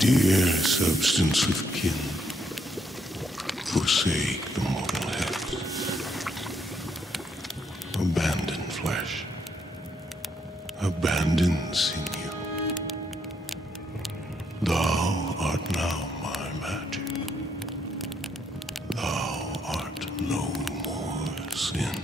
Dear substance of kin, forsake the mortal heads, abandon flesh, abandon sinew. Thou art now my magic, thou art no more sin.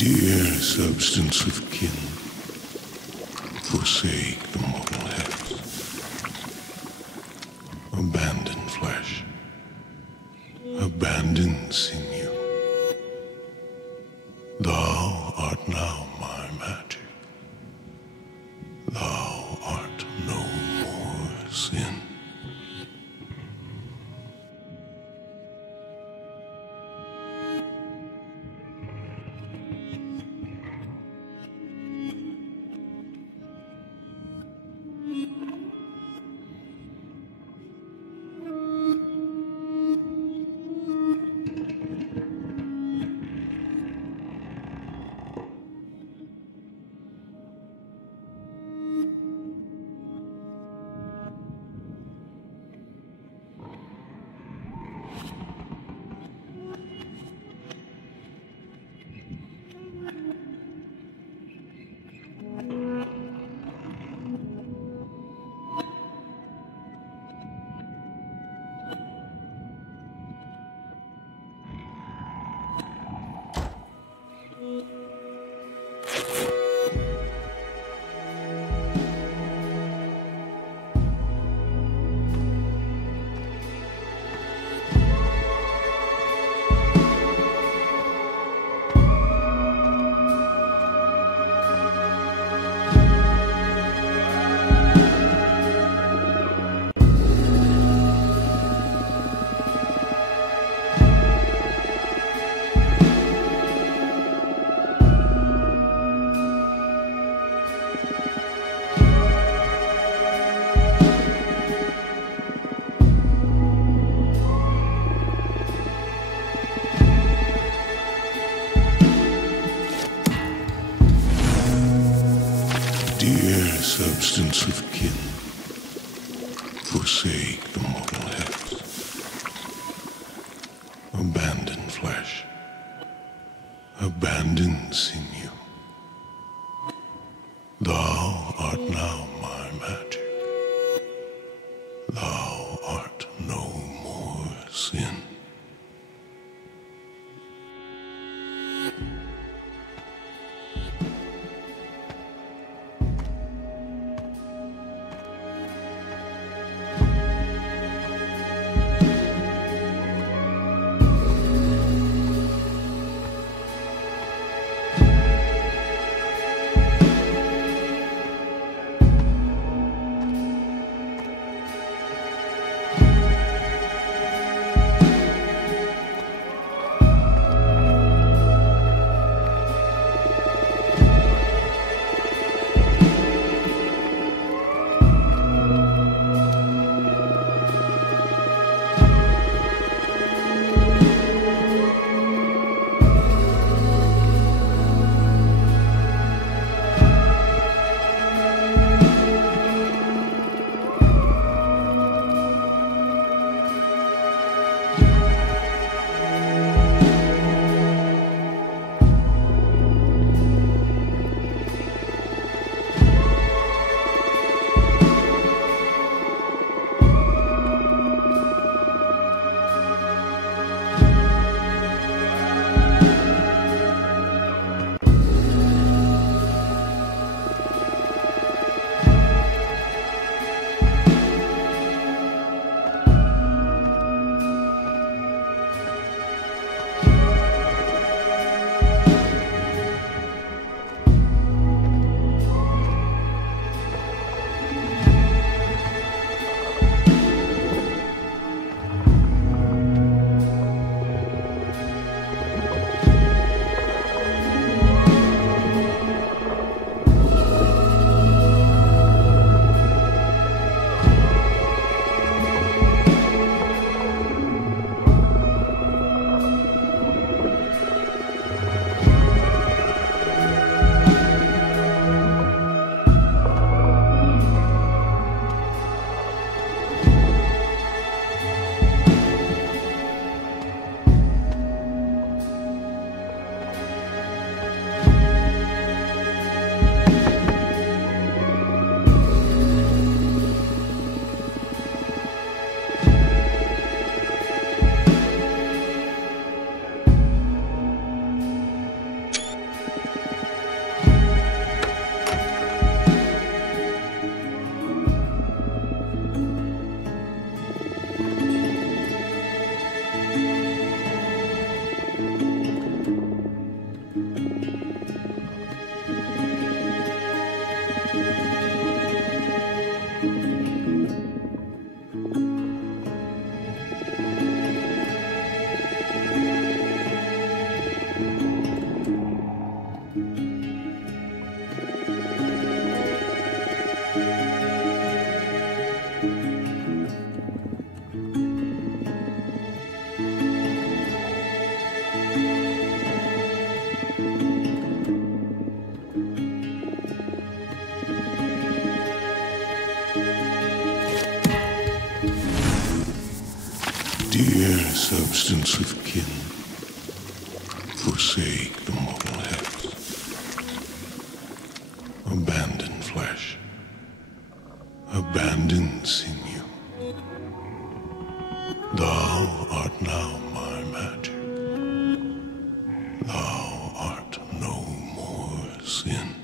Dear substance of kin, forsake the mortal heads, abandon flesh, abandon sinew. Thou art now my magic, Dear substance of kin, forsake the mortal hefts. Abandon flesh, abandon sinew. Thou art now my magic. Thou art no more sin. Dear substance of kin, forsake the mortal hefts. Abandon flesh, abandon sinew. Thou art now my magic. Thou art no more sin.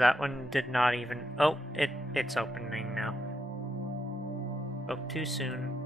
That one did not even... Oh, it's opening now. Spoke too soon.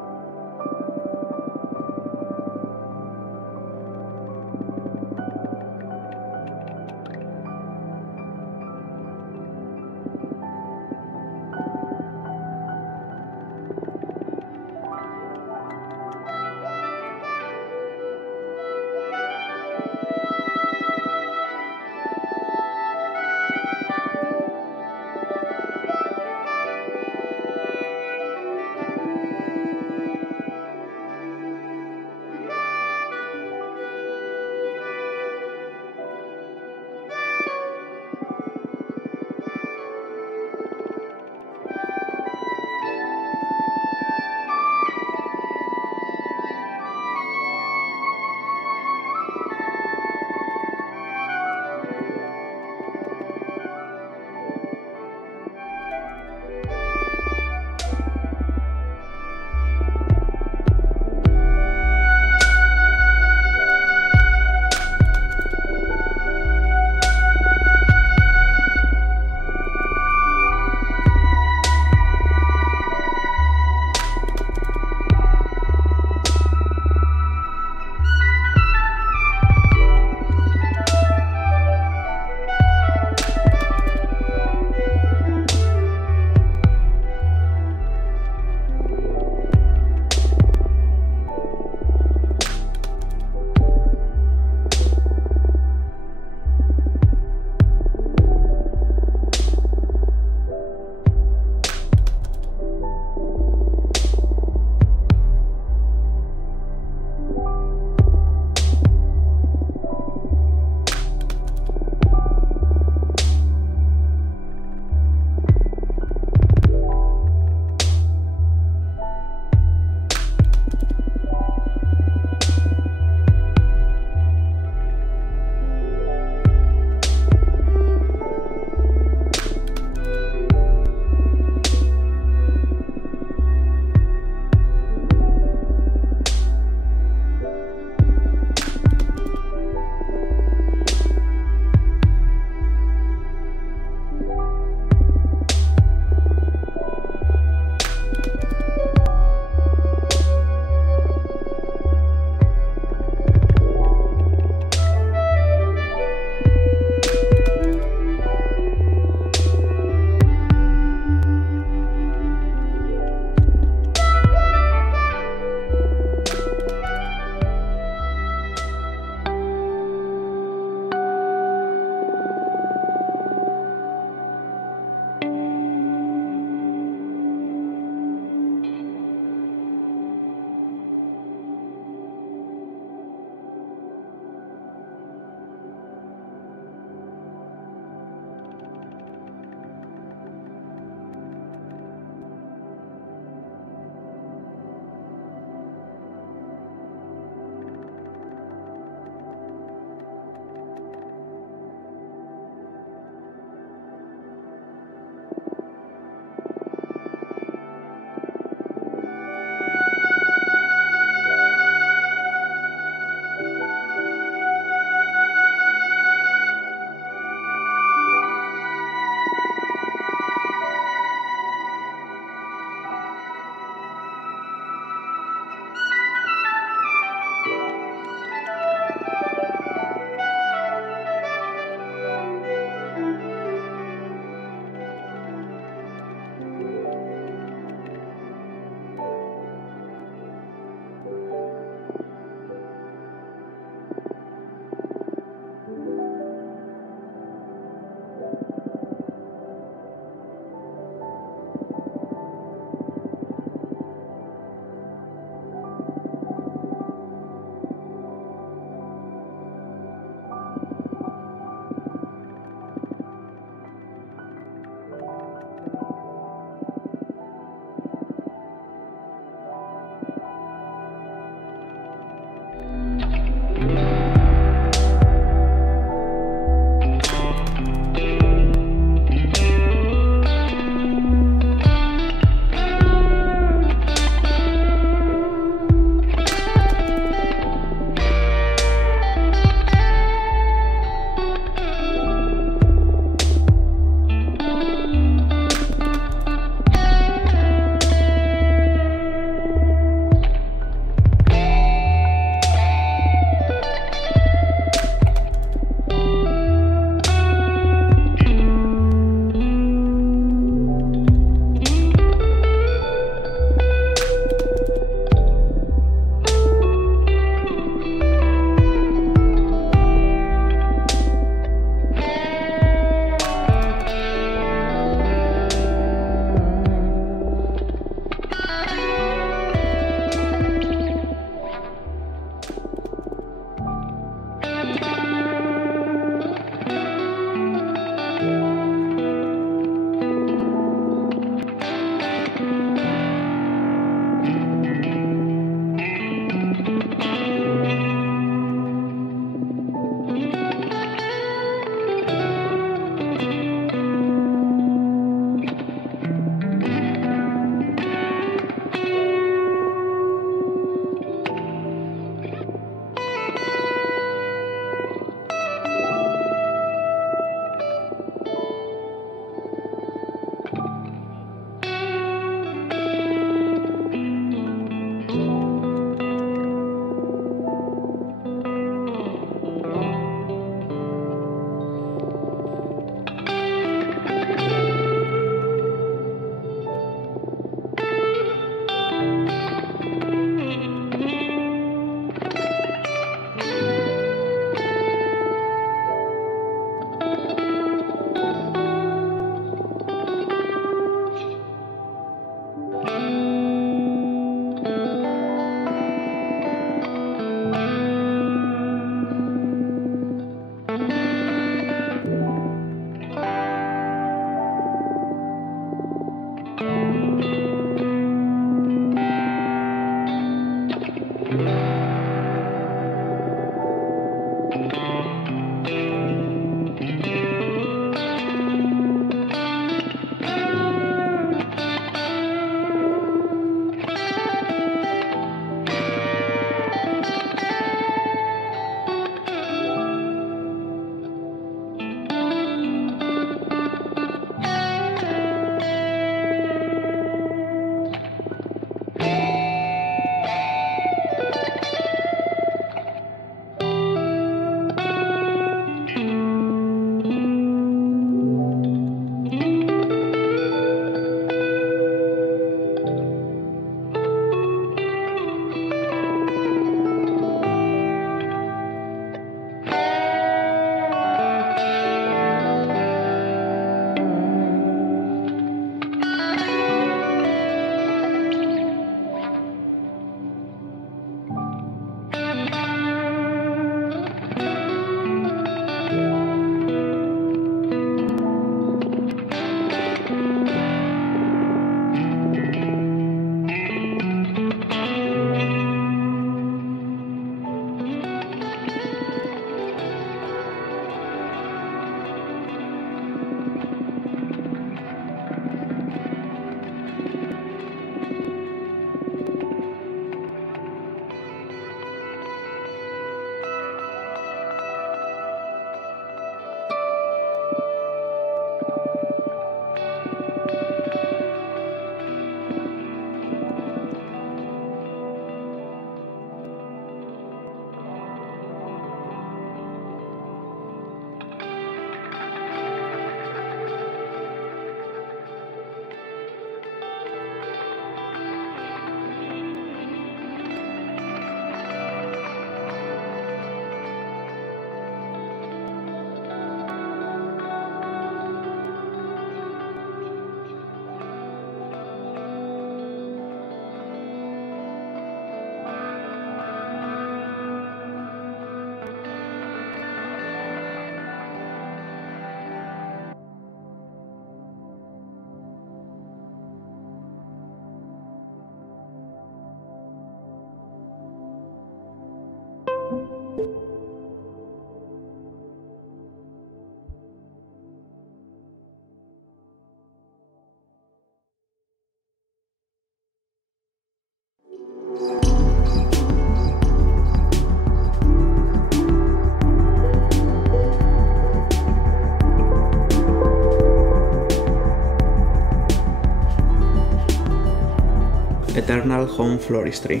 Eternal Home Floristry.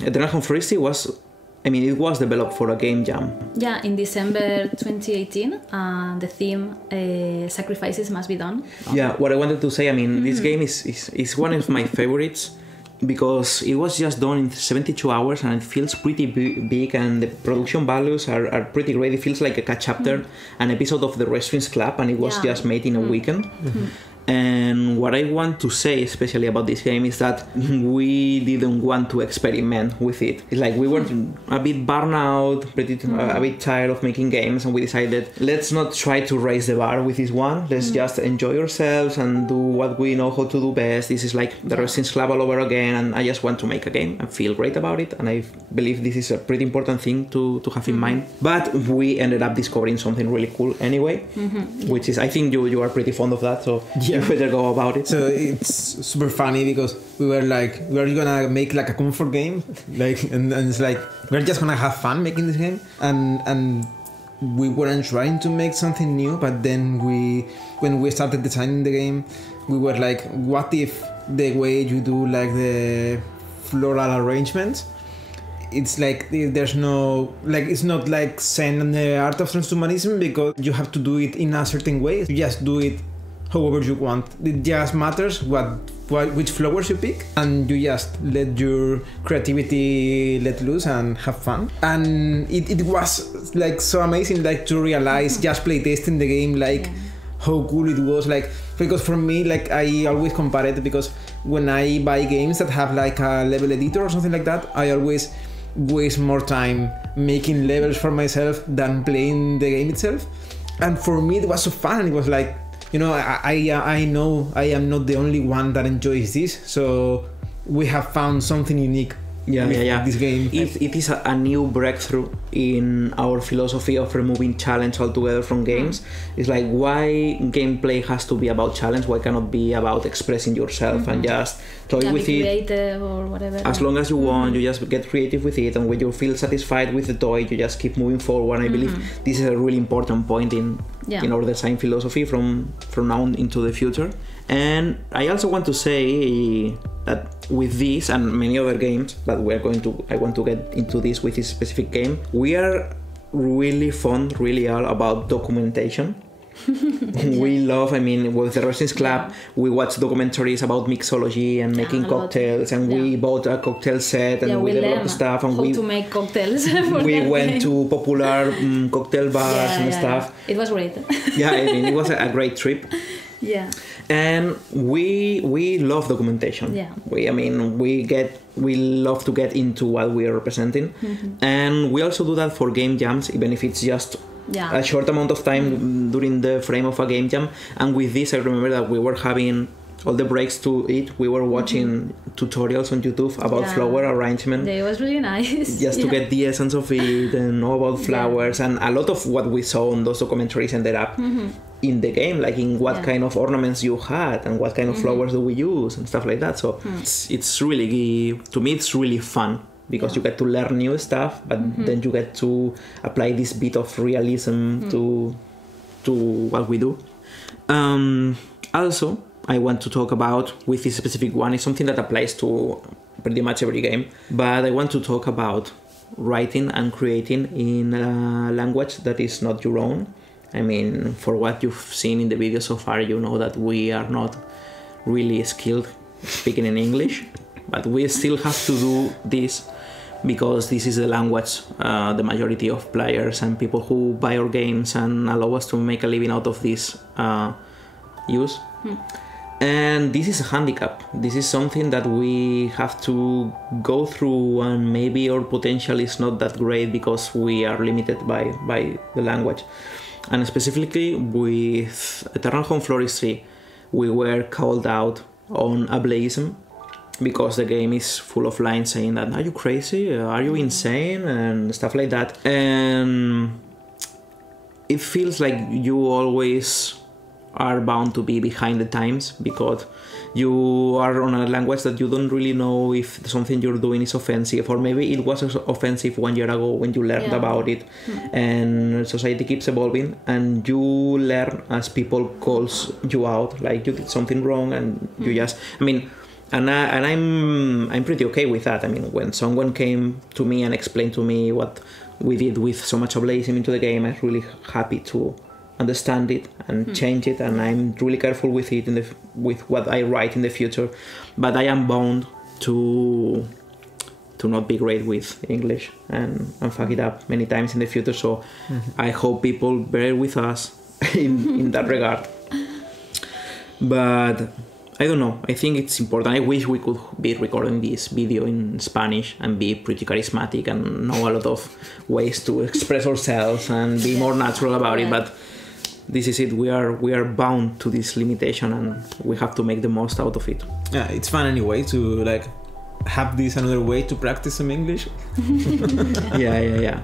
Eternal Home Floristry was, it was developed for a game jam. Yeah, in December 2018, the theme Sacrifices Must Be Done. Yeah, what I wanted to say, this game is one of my favorites because it was just done in 72 hours and it feels pretty big and the production values are pretty great. It feels like a chapter, an episode of the Restaurants Club, and it was just made in a weekend. And what I want to say especially about this game is that we didn't want to experiment with it. It's like we were a bit burned out, a bit tired of making games, and we decided, let's not try to raise the bar with this one. Let's just enjoy ourselves and do what we know how to do best. This is like the Restaurants Club all over again, and I just want to make a game and feel great about it. And I believe this is a pretty important thing to have in mind. But we ended up discovering something really cool anyway, which is, I think you are pretty fond of that, so you better go about it. So it's super funny because we were like, we're gonna make like a comfort game, like, and it's like we're just gonna have fun making this game, and we weren't trying to make something new. But then when we started designing the game, we were like, what if the way you do like the floral arrangements, it's like there's no, like, it's not like Zen and the art of transhumanism, because you have to do it in a certain way. You just do it however you want. It just matters which flowers you pick, and you just let your creativity let loose and have fun. And it was like so amazing, like, to realize just playtesting the game, like how cool it was. Like, because for me, like, I always compare it, because when I buy games that have like a level editor or something like that, I always waste more time making levels for myself than playing the game itself. And for me it was so fun. It was like, I know I am not the only one that enjoys this, so we have found something unique. This game. It is a new breakthrough in our philosophy of removing challenge altogether from games. It's like, why gameplay has to be about challenge? Why cannot be about expressing yourself and just toy with it? Creative or whatever. As long as you want, you just get creative with it, and when you feel satisfied with the toy, you just keep moving forward. And I believe this is a really important point in our design philosophy from now into the future. And I also want to say that with this and many other games that I want to get into this with this specific game, we are really all about documentation. We love, with the Restaurants Club, we watch documentaries about mixology and making cocktails, and we bought a cocktail set, and we developed stuff, and to make cocktails. We went to popular cocktail bars and stuff. It was great. It was a great trip. Yeah. And we love documentation. Yeah. We love to get into what we are representing, and we also do that for game jams, even if it's just a short amount of time during the frame of a game jam. And with this, I remember that we were having all the breaks to it. We were watching tutorials on YouTube about flower arrangement. It was really nice. Just to get the essence of it and know about flowers. And a lot of what we saw on those documentaries ended up in the game, like in what kind of ornaments you had and what kind of flowers do we use and stuff like that. So it's really, to me, it's really fun, because you get to learn new stuff, but then you get to apply this bit of realism to what we do. Also, I want to talk about, with this specific one, it's something that applies to pretty much every game, but I want to talk about writing and creating in a language that is not your own. For what you've seen in the video so far, you know that we are not really skilled speaking in English, but we still have to do this because this is the language the majority of players and people who buy our games and allow us to make a living out of this use. And this is a handicap. This is something that we have to go through, and maybe our potential is not that great because we are limited by the language. And specifically with Eternal Home Floristry, we were called out on ableism, because the game is full of lines saying that, are you crazy? Are you insane? And stuff like that. And it feels like you always are bound to be behind the times, because you are on a language that you don't really know if something you're doing is offensive, or maybe it was offensive 1 year ago when you learned about it. And society keeps evolving, and you learn as people calls you out, like you did something wrong, and you just, I mean, and I'm pretty okay with that. I mean, when someone came to me and explained to me what we did with so much ableism into the game, I'm really happy to understand it and change it, and I'm really careful with it with what I write in the future. But I am bound to not be great with English and fuck it up many times in the future. So I hope people bear with us in that regard. But I don't know. I think it's important. I wish we could be recording this video in Spanish and be pretty charismatic and know a lot of ways to express ourselves and be more natural about it. But this is it. We are bound to this limitation, and we have to make the most out of it. Yeah, it's fun anyway to like have this another way to practice some English. Yeah.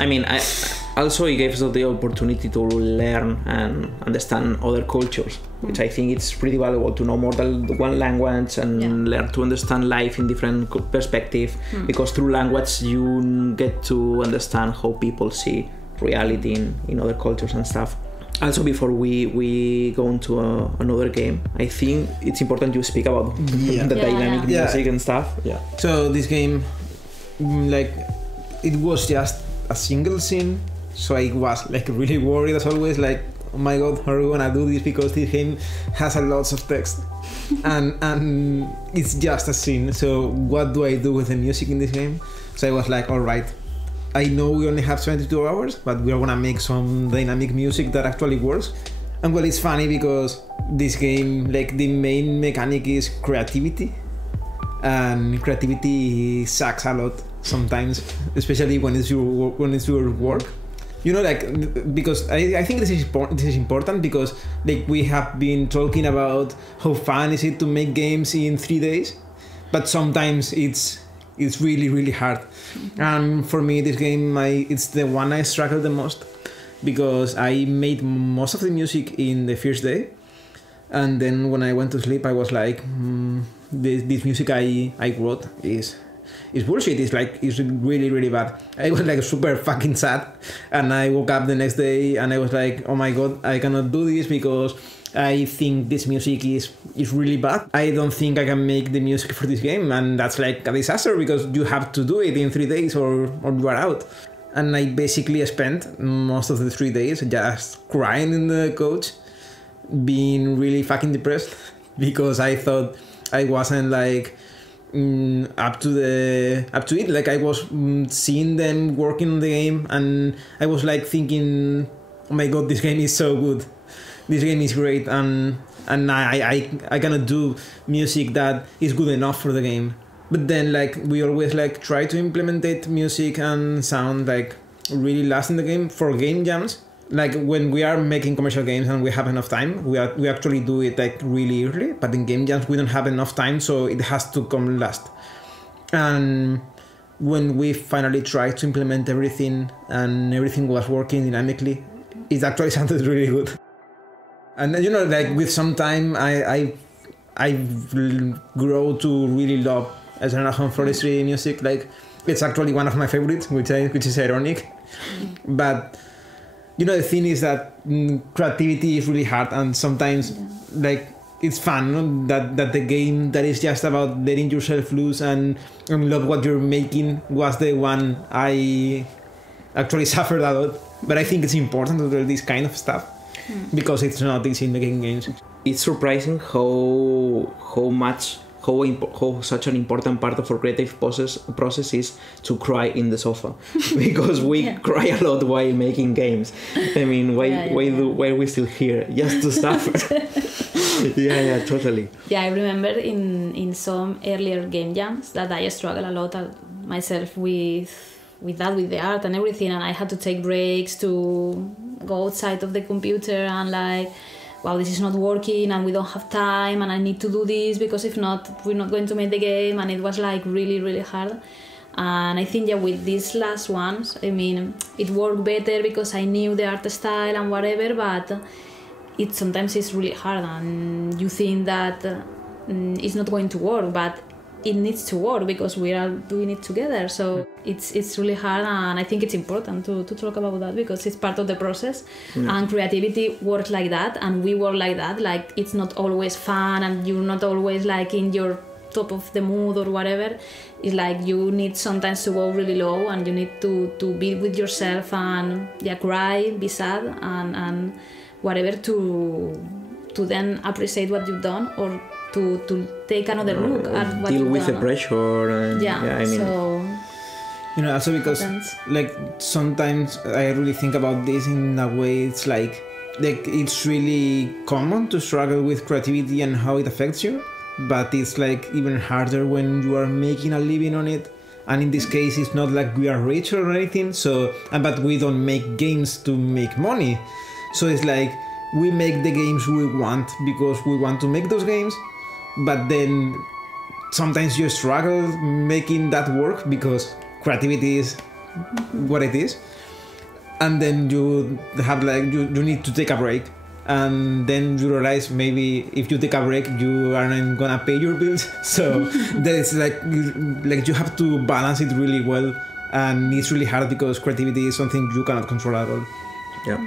I mean, it gives us the opportunity to learn and understand other cultures, which I think it's pretty valuable to know more than one language and learn to understand life in different perspectives, because through language you get to understand how people see reality in other cultures and stuff. Also, before we go into another game, I think it's important you speak about the dynamic music and stuff. Yeah. So this game, like, it was just a single scene, so I was like really worried as always, like, oh my god, how are we gonna do this, because this game has a lot of text and it's just a scene, so what do I do with the music in this game? So I was like, alright, I know we only have 72 hours, but we're gonna make some dynamic music that actually works. And well, it's funny because this game, like, the main mechanic is creativity, and creativity sucks a lot sometimes, especially when it's your work. You know, like, because I think this is important because, like, we have been talking about how fun is it to make games in 3 days, but sometimes it's really, really hard. And for me, this game, it's the one I struggled the most, because I made most of the music in the first day, and then when I went to sleep, I was like, this music I wrote is bullshit. It's really, really bad. I was like super fucking sad, and I woke up the next day and I was like, oh my god, I cannot do this because I think this music is really bad. I don't think I can make the music for this game, and that's like a disaster because you have to do it in 3 days or you are out. And I basically spent most of the 3 days just crying in the couch, being really fucking depressed because I thought I wasn't like up to it. Like, I was seeing them working on the game, and I was like thinking, oh my god, this game is so good. This game is great, and I cannot do music that is good enough for the game. But then, like, we always like try to implement music and sound like really last in the game for game jams. Like, when we are making commercial games and we have enough time, we actually do it like really early. But in game jams we don't have enough time, so it has to come last. And when we finally tried to implement everything and everything was working dynamically, it actually sounded really good. And you know, like, with some time, I grow to really love Eternal Home Forestry music. Like, it's actually one of my favorites, which is ironic. But you know, the thing is that creativity is really hard, and sometimes like it's fun, no? that the game that is just about letting yourself loose and love what you're making was the one I actually suffered a lot. But I think it's important to do this kind of stuff because it's not easy in making games. It's surprising how such an important part of our creative process is to cry in the sofa, because we cry a lot while making games. I mean, why are we still here? Just to suffer. yeah, totally. Yeah, I remember in some earlier game jams that I struggled a lot myself with the art and everything, and I had to take breaks to go outside of the computer and like, wow, this is not working and we don't have time and I need to do this because if not, we're not going to make the game. And it was like really, really hard. And I think with these last ones, I mean, it worked better because I knew the art style and whatever, but it sometimes is really hard, and you think that it's not going to work, but it needs to work because we are doing it together. So it's really hard, and I think it's important to talk about that because it's part of the process. And creativity works like that, and we work like that. Like it's not always fun, and you're not always like in your top of the mood or whatever. It's like you need sometimes to go really low, and you need to be with yourself and cry, be sad, and whatever to then appreciate what you've done or to take another look at what deal you've with done. the pressure. And, I mean, so Also because like sometimes I really think about this in a way. It's like it's really common to struggle with creativity and how it affects you, but it's like even harder when you are making a living on it. And in this case, it's not like we are rich or anything. So, but we don't make games to make money. So it's like we make the games we want because we want to make those games. But then sometimes you struggle making that work because creativity is what it is. And then you have like you need to take a break. And then you realize maybe if you take a break, you aren't gonna pay your bills. So there's like you have to balance it really well, and it's really hard because creativity is something you cannot control at all. yeah.